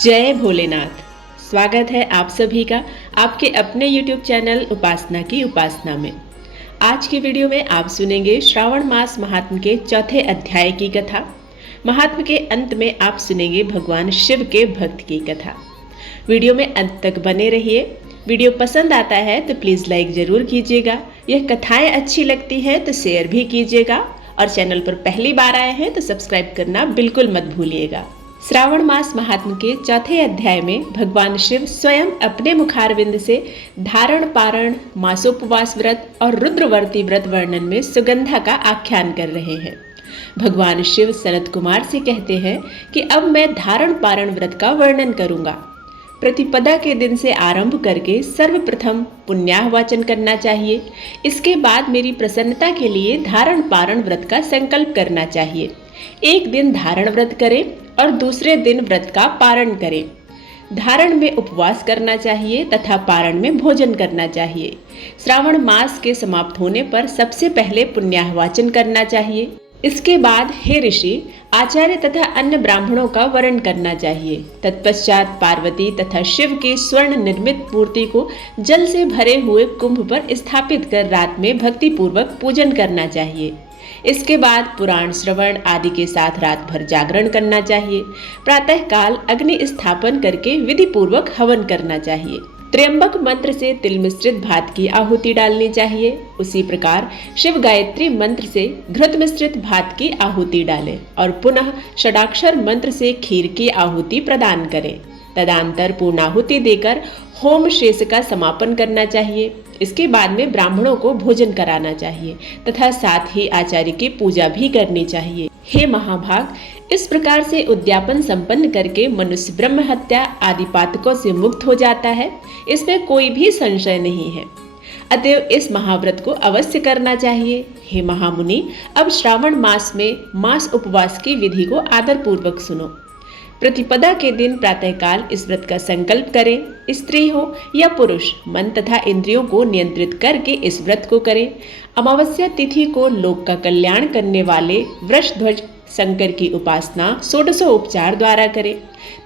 जय भोलेनाथ। स्वागत है आप सभी का आपके अपने YouTube चैनल उपासना की उपासना में। आज की वीडियो में आप सुनेंगे श्रावण मास महात्म के चौथे अध्याय की कथा। महात्म के अंत में आप सुनेंगे भगवान शिव के भक्त की कथा। वीडियो में अंत तक बने रहिए। वीडियो पसंद आता है तो प्लीज़ लाइक ज़रूर कीजिएगा। यह कथाएं अच्छी लगती हैं तो शेयर भी कीजिएगा और चैनल पर पहली बार आए हैं तो सब्सक्राइब करना बिल्कुल मत भूलिएगा। श्रावण मास महात्म के चौथे अध्याय में भगवान शिव स्वयं अपने मुखारविंद से धारण पारण मासोपवास व्रत और रुद्रवर्ती व्रत वर्णन में सुगंधा का आख्यान कर रहे हैं। भगवान शिव सनत कुमार से कहते हैं कि अब मैं धारण पारण व्रत का वर्णन करूंगा। प्रतिपदा के दिन से आरंभ करके सर्वप्रथम पुण्याह वाचन करना चाहिए। इसके बाद मेरी प्रसन्नता के लिए धारण पारण व्रत का संकल्प करना चाहिए। एक दिन धारण व्रत करें और दूसरे दिन व्रत का पारण करें। धारण में उपवास करना चाहिए तथा पारण में भोजन करना चाहिए। श्रावण मास के समाप्त होने पर सबसे पहले पुण्याह वाचन करना चाहिए। इसके बाद हे ऋषि आचार्य तथा अन्य ब्राह्मणों का वरण करना चाहिए। तत्पश्चात पार्वती तथा शिव के स्वर्ण निर्मित मूर्ति को जल से भरे हुए कुंभ पर स्थापित कर रात में भक्ति पूर्वक पूजन करना चाहिए। इसके बाद पुराण श्रवण आदि के साथ रात भर जागरण करना चाहिए। प्रातः काल अग्नि स्थापन करके विधि पूर्वक हवन करना चाहिए। त्र्यंबक मंत्र से तिल मिश्रित भात की आहुति डालनी चाहिए। उसी प्रकार शिव गायत्री मंत्र से घृत मिश्रित भात की आहुति डालें और पुनः षडाक्षर मंत्र से खीर की आहुति प्रदान करें। तदंतर पूर्णाहुति देकर होम शेष का समापन करना चाहिए। इसके बाद में ब्राह्मणों को भोजन कराना चाहिए तथा साथ ही आचार्य की पूजा भी करनी चाहिए। हे महाभाग, इस प्रकार से उद्यापन संपन्न करके मनुष्य ब्रह्म हत्या आदि पातकों से मुक्त हो जाता है। इसमें कोई भी संशय नहीं है। अतएव इस महाव्रत को अवश्य करना चाहिए। हे महामुनि, अब श्रावण मास में मास उपवास की विधि को आदर पूर्वक सुनो। प्रतिपदा के दिन प्रातःकाल इस व्रत का संकल्प करें। स्त्री हो या पुरुष मन तथा इंद्रियों को नियंत्रित करके इस व्रत को करें। अमावस्या तिथि को लोक का कल्याण करने वाले वृषध्वज शंकर की उपासना षोडशोपचार द्वारा करें।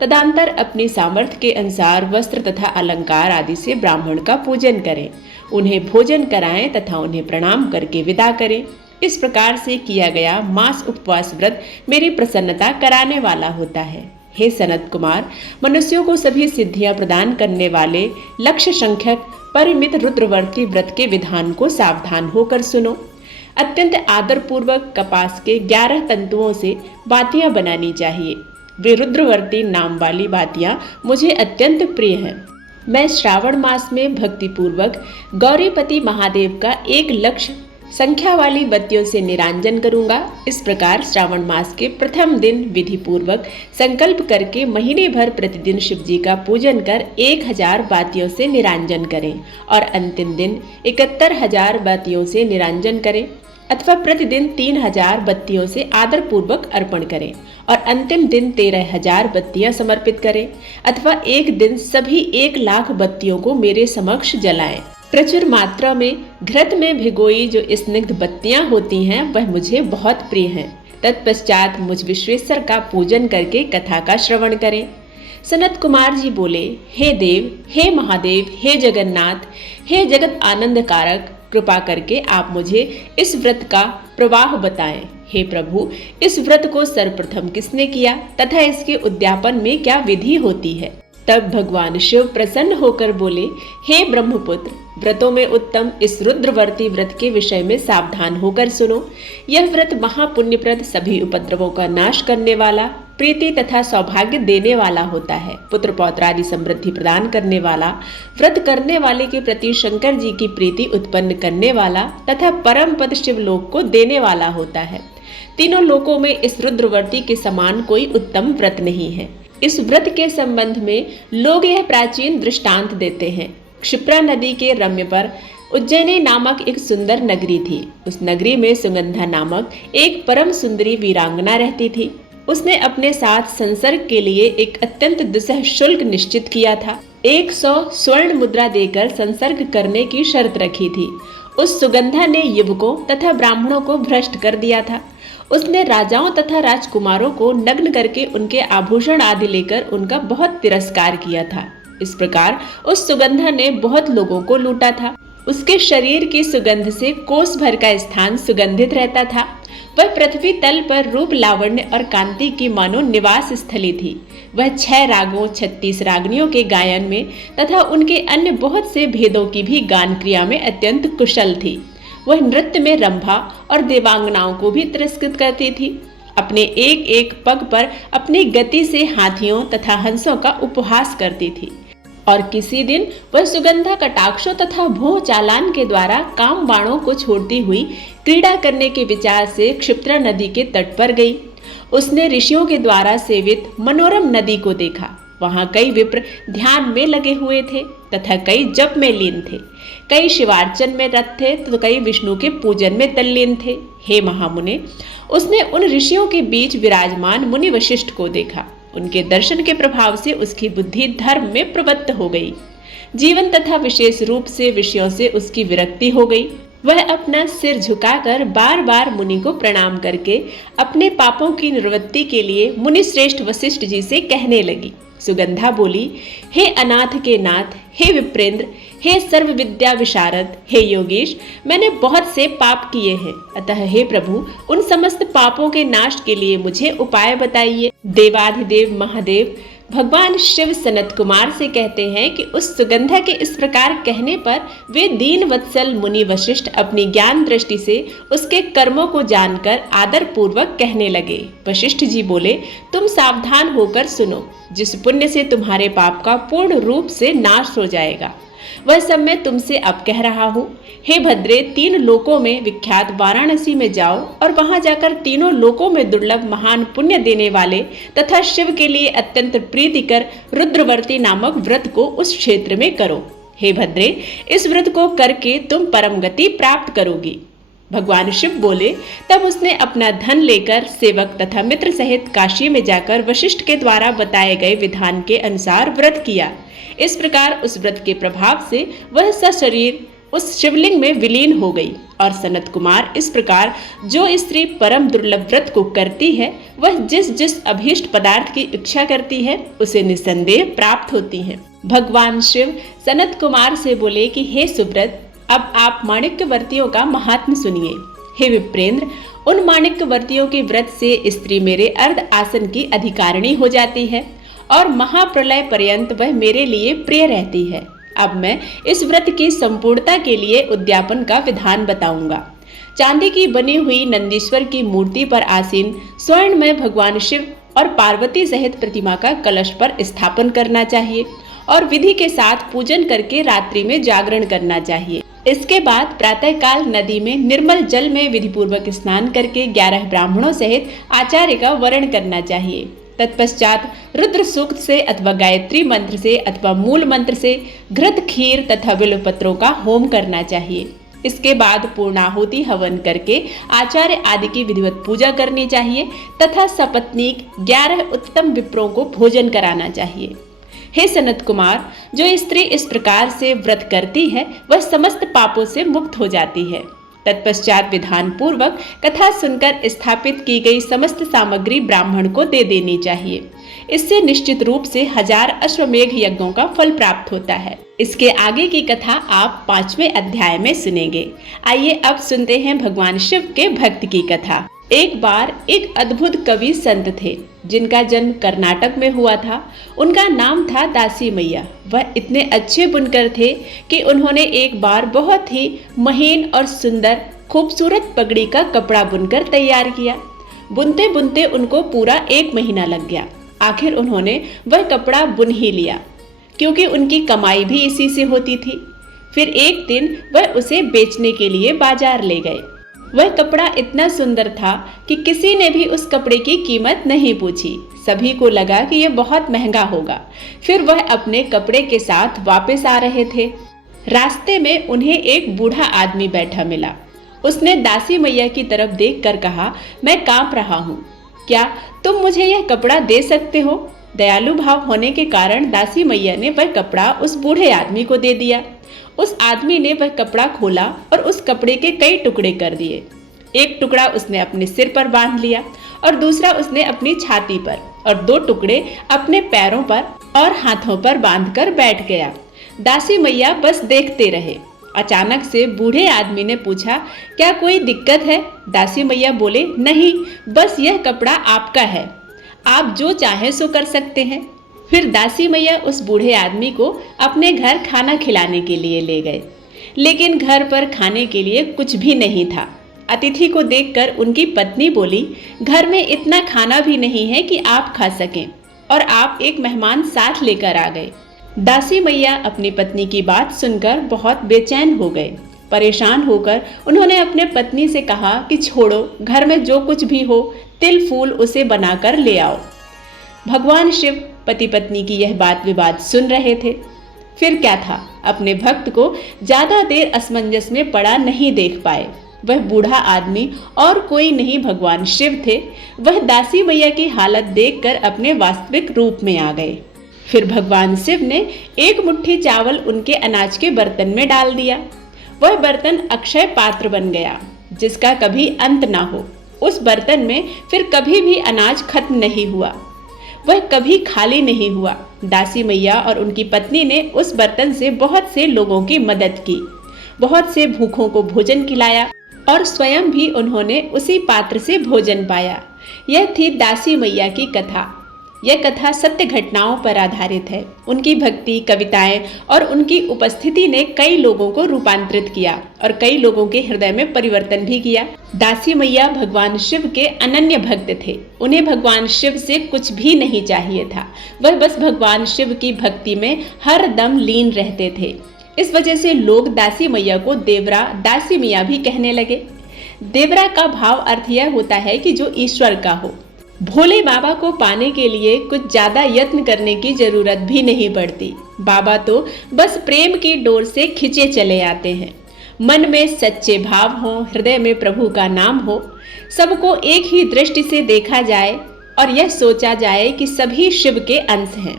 तदंतर अपनी सामर्थ्य के अनुसार वस्त्र तथा अलंकार आदि से ब्राह्मण का पूजन करें। उन्हें भोजन कराएं तथा उन्हें प्रणाम करके विदा करें। इस प्रकार से किया गया मास उपवास व्रत मेरी प्रसन्नता कराने वाला होता है। हे सनत कुमार, मनुष्यों को सभी सिद्धियां प्रदान करने वाले लक्ष्य संख्यक परिमित रुद्रवर्ती व्रत के विधान को सावधान होकर सुनो। अत्यंत आदर पूर्वक कपास के 11 तंतुओं से बातियां बनानी चाहिए। वे रुद्रवर्ती नाम वाली बातियां मुझे अत्यंत प्रिय हैं। मैं श्रावण मास में भक्ति पूर्वक गौरीपति महादेव का 1 लक्ष संख्या वाली बत्तियों से निरांजन करूंगा। इस प्रकार श्रावण मास के प्रथम दिन विधि पूर्वक संकल्प करके महीने भर प्रतिदिन शिव जी का पूजन कर 1000 बातियों से निरांजन करें और अंतिम दिन 71,000 बातियों से निरांजन करें अथवा प्रतिदिन 3000 बत्तियों से आदर पूर्वक अर्पण करें और अंतिम दिन 13,000 बत्तियां समर्पित करें अथवा एक दिन सभी 1,00,000 बत्तियों को मेरे समक्ष जलाएं। प्रचुर मात्रा में घृत में भिगोई जो स्निग्ध बत्तियां होती हैं वह मुझे बहुत प्रिय हैं। तत्पश्चात मुझ विश्वेश्वर का पूजन करके कथा का श्रवण करें। सनत कुमार जी बोले, हे देव, हे महादेव, हे जगन्नाथ, हे जगत आनंद कारक, कृपा करके आप मुझे इस व्रत का प्रवाह बताएं। हे प्रभु, इस व्रत को सर्वप्रथम किसने किया तथा इसके उद्यापन में क्या विधि होती है? तब भगवान शिव प्रसन्न होकर बोले, हे ब्रह्मपुत्र, व्रतों में उत्तम इस रुद्रवर्ती व्रत के विषय में सावधान होकर सुनो। यह व्रत महापुण्यप्रद, सभी उपद्रवों का नाश करने वाला, प्रीति तथा सौभाग्य देने वाला होता है। पुत्र पौत्र आदि समृद्धि प्रदान करने वाला, व्रत करने वाले के प्रति शंकर जी की प्रीति उत्पन्न करने वाला तथा परम पद शिवलोक को देने वाला होता है। तीनों लोकों में इस रुद्रवर्ती के समान कोई उत्तम व्रत नहीं है। इस व्रत के संबंध में लोग यह प्राचीन दृष्टांत देते हैं। क्षिप्रा नदी के रम्य पर उज्जैनी नामक एक सुंदर नगरी थी। उस नगरी में सुगंधा नामक एक परम सुंदरी वीरांगना रहती थी। उसने अपने साथ संसर्ग के लिए एक अत्यंत दुस्सह शुल्क निश्चित किया था। 100 स्वर्ण मुद्रा देकर संसर्ग करने की शर्त रखी थी। उस सुगंधा ने युवकों तथा ब्राह्मणों को भ्रष्ट कर दिया था। उसने राजाओं तथा राजकुमारों को नग्न करके उनके आभूषण आदि लेकर उनका बहुत तिरस्कार किया था। इस प्रकार उस सुगंधा ने बहुत लोगों को लूटा था। उसके शरीर की सुगंध से कोस भर का स्थान सुगंधित रहता था। वह पृथ्वी तल पर रूप, लावण्य और कांति की मानो निवास स्थली थी। वह 6 रागों 36 रागनियों के गायन में तथा उनके अन्य बहुत से भेदों की भी गान क्रिया में अत्यंत कुशल थी। वह नृत्य में रंभा और देवांगनाओं को भी तिरस्कृत करती थी। अपने एक एक पग पर अपनी गति से हाथियों तथा हंसों का उपहास करती थी। और किसी दिन वह सुगंधा कटाक्षों तथा भोह चालान के द्वारा काम बाणों को छोड़ती हुई क्रीड़ा करने के विचार से क्षिप्रा नदी के तट पर गई। उसने ऋषियों के द्वारा सेवित मनोरम नदी को देखा। वहां कई विप्र ध्यान में लगे हुए थे तथा कई जप में लीन थे। कई शिवार्चन में रत थे तो कई विष्णु के पूजन में तल्लीन थे। हे महामुने, उसने उन ऋषियों के बीच विराजमान मुनि वशिष्ठ को देखा। उनके दर्शन के प्रभाव से उसकी बुद्धि धर्म में प्रवृत्त हो गई। जीवन तथा विशेष रूप से विषयों से उसकी विरक्ति हो गई। वह अपना सिर झुकाकर बार बार मुनि को प्रणाम करके अपने पापों की निवृत्ति के लिए मुनि श्रेष्ठ वशिष्ठ जी से कहने लगी। सुगंधा बोली, हे अनाथ के नाथ, हे विप्रेंद्र, हे सर्व विद्या विशारद, हे योगेश, मैंने बहुत से पाप किए हैं। अतः हे प्रभु, उन समस्त पापों के नाश के लिए मुझे उपाय बताइए। देवाधिदेव महादेव भगवान शिव सनत कुमार से कहते हैं कि उस सुगंधा के इस प्रकार कहने पर वे दीन वत्सल मुनि वशिष्ठ अपनी ज्ञान दृष्टि से उसके कर्मों को जानकर आदर पूर्वक कहने लगे। वशिष्ठ जी बोले, तुम सावधान होकर सुनो, जिस पुण्य से तुम्हारे पाप का पूर्ण रूप से नाश हो जाएगा वह सब मैं तुमसे अब कह रहा हूँ। हे भद्रे, 3 लोकों में विख्यात वाराणसी में जाओ और वहां जाकर तीनों लोकों में दुर्लभ महान पुण्य देने वाले तथा शिव के लिए अत्यंत प्रीतिकर रुद्रवर्ती नामक व्रत को उस क्षेत्र में करो। हे भद्रे, इस व्रत को करके तुम परम गति प्राप्त करोगी। भगवान शिव बोले। तब उसने अपना धन लेकर सेवक तथा मित्र सहित काशी में जाकर वशिष्ठ के द्वारा बताए गए विधान के अनुसार व्रत किया। इस प्रकार उस व्रत के प्रभाव से वह सशरीर उस शिवलिंग में विलीन हो गई। और सनत कुमार, इस प्रकार जो स्त्री परम दुर्लभ व्रत को करती है वह जिस जिस अभीष्ट पदार्थ की इच्छा करती है उसे निसंदेह प्राप्त होती है। भगवान शिव सनत कुमार से बोले कि हे सुव्रत, अब आप माणिक्यवर्तियों का महात्म्य सुनिए। हे विप्रेंद्र, उन माणिक्यवर्तियों के व्रत से स्त्री मेरे अर्ध आसन की अधिकारिणी हो जाती है और महाप्रलय पर्यंत वह मेरे लिए प्रिय रहती है। अब मैं इस व्रत की संपूर्णता के लिए उद्यापन का विधान बताऊंगा। चांदी की बनी हुई नंदीश्वर की मूर्ति पर आसीन स्वर्ण में भगवान शिव और पार्वती सहित प्रतिमा का कलश पर स्थापन करना चाहिए और विधि के साथ पूजन करके रात्रि में जागरण करना चाहिए। इसके बाद प्रातःकाल नदी में निर्मल जल में विधिपूर्वक स्नान करके 11 ब्राह्मणों सहित आचार्य का वरण करना चाहिए। तत्पश्चात रुद्र सूक्त से अथवा गायत्री मंत्र से अथवा मूल मंत्र से घृत, खीर तथा बिल्व पत्रों का होम करना चाहिए। इसके बाद पूर्णाहुति हवन करके आचार्य आदि की विधिवत पूजा करनी चाहिए तथा सपत्नीक 11 उत्तम विप्रों को भोजन कराना चाहिए। हे सनत कुमार, जो स्त्री इस प्रकार से व्रत करती है वह समस्त पापों से मुक्त हो जाती है। तत्पश्चात विधान पूर्वक कथा सुनकर स्थापित की गई समस्त सामग्री ब्राह्मण को दे देनी चाहिए। इससे निश्चित रूप से 1000 अश्वमेघ यज्ञों का फल प्राप्त होता है। इसके आगे की कथा आप 5वें अध्याय में सुनेंगे। आइए अब सुनते हैं भगवान शिव के भक्त की कथा। एक बार एक अद्भुत कवि संत थे जिनका जन्म कर्नाटक में हुआ था। उनका नाम था दासी मैया। वह इतने अच्छे बुनकर थे कि उन्होंने एक बार बहुत ही महीन और सुंदर खूबसूरत पगड़ी का कपड़ा बुनकर तैयार किया। बुनते बुनते उनको पूरा 1 महीना लग गया। आखिर उन्होंने वह कपड़ा बुन ही लिया, क्योंकि उनकी कमाई भी इसी से होती थी। फिर एक दिन वह उसे बेचने के लिए बाजार ले गए। वह कपड़ा इतना सुंदर था कि किसी ने भी उस कपड़े की कीमत नहीं पूछी। सभी को लगा कि यह बहुत महंगा होगा। फिर वह अपने कपड़े के साथ वापस आ रहे थे। रास्ते में उन्हें एक बूढ़ा आदमी बैठा मिला। उसने दासी मैया की तरफ देखकर कहा, मैं कांप रहा हूँ, क्या तुम मुझे यह कपड़ा दे सकते हो? दयालु भाव होने के कारण दासी मैया ने वह कपड़ा उस बूढ़े आदमी को दे दिया। उस आदमी ने वह कपड़ा खोला और उस कपड़े के कई टुकड़े कर दिए। एक टुकड़ा उसने अपने सिर पर बांध लिया और दूसरा उसने अपनी छाती पर और 2 टुकड़े अपने पैरों पर और हाथों पर बांधकर बैठ गया। दासी मैया बस देखते रहे। अचानक से बूढ़े आदमी ने पूछा, क्या कोई दिक्कत है? दासी मैया बोले, नहीं, बस यह कपड़ा आपका है, आप जो चाहे सो कर सकते हैं। फिर दासी मैया उस बूढ़े आदमी को अपने घर खाना खिलाने के लिए ले गए, लेकिन घर पर खाने के लिए कुछ भी नहीं था। अतिथि को देखकर उनकी पत्नी बोली, घर में इतना खाना भी नहीं है कि आप खा सकें और आप एक मेहमान साथ लेकर आ गए। दासी मैया अपनी पत्नी की बात सुनकर बहुत बेचैन हो गए। परेशान होकर उन्होंने अपने पत्नी से कहा कि छोड़ो, घर में जो कुछ भी हो तिल फूल उसे बनाकर ले आओ। भगवान शिव पति पत्नी की यह बात विवाद सुन रहे थे। फिर क्या था, अपने भक्त को ज्यादा देर असमंजस में पड़ा नहीं देख पाए। वह बूढ़ा आदमी और कोई नहीं भगवान शिव थे। वह दासी मैया की हालत देखकर अपने वास्तविक रूप में आ गए। फिर भगवान शिव ने एक मुट्ठी चावल उनके अनाज के बर्तन में डाल दिया। वह बर्तन अक्षय पात्र बन गया, जिसका कभी अंत ना हो। उस बर्तन में फिर कभी भी अनाज खत्म नहीं हुआ, वह कभी खाली नहीं हुआ। दासी मैया और उनकी पत्नी ने उस बर्तन से बहुत से लोगों की मदद की, बहुत से भूखों को भोजन खिलाया और स्वयं भी उन्होंने उसी पात्र से भोजन पाया। यह थी दासी मैया की कथा। यह कथा सत्य घटनाओं पर आधारित है। उनकी भक्ति, कविताएं और उनकी उपस्थिति ने कई लोगों को रूपांतरित किया और कई लोगों के हृदय में परिवर्तन भी किया। दासी मैया भगवान शिव के अनन्य भक्त थे। उन्हें भगवान शिव से कुछ भी नहीं चाहिए था। वह बस भगवान शिव की भक्ति में हर दम लीन रहते थे। इस वजह से लोग दासी मैया को देवरा, दासी मियाँ भी कहने लगे। देवरा का भाव अर्थ यह होता है कि जो ईश्वर का हो। भोले बाबा को पाने के लिए कुछ ज्यादा यत्न करने की जरूरत भी नहीं पड़ती। बाबा तो बस प्रेम की डोर से खिंचे चले आते हैं। मन में सच्चे भाव हो, हृदय में प्रभु का नाम हो, सबको एक ही दृष्टि से देखा जाए और यह सोचा जाए कि सभी शिव के अंश हैं,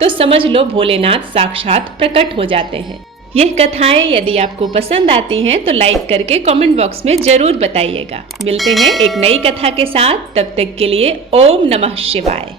तो समझ लो भोलेनाथ साक्षात प्रकट हो जाते हैं। यह कथाएं यदि आपको पसंद आती हैं तो लाइक करके कमेंट बॉक्स में जरूर बताइएगा। मिलते हैं एक नई कथा के साथ, तब तक के लिए ओम नमः शिवाय।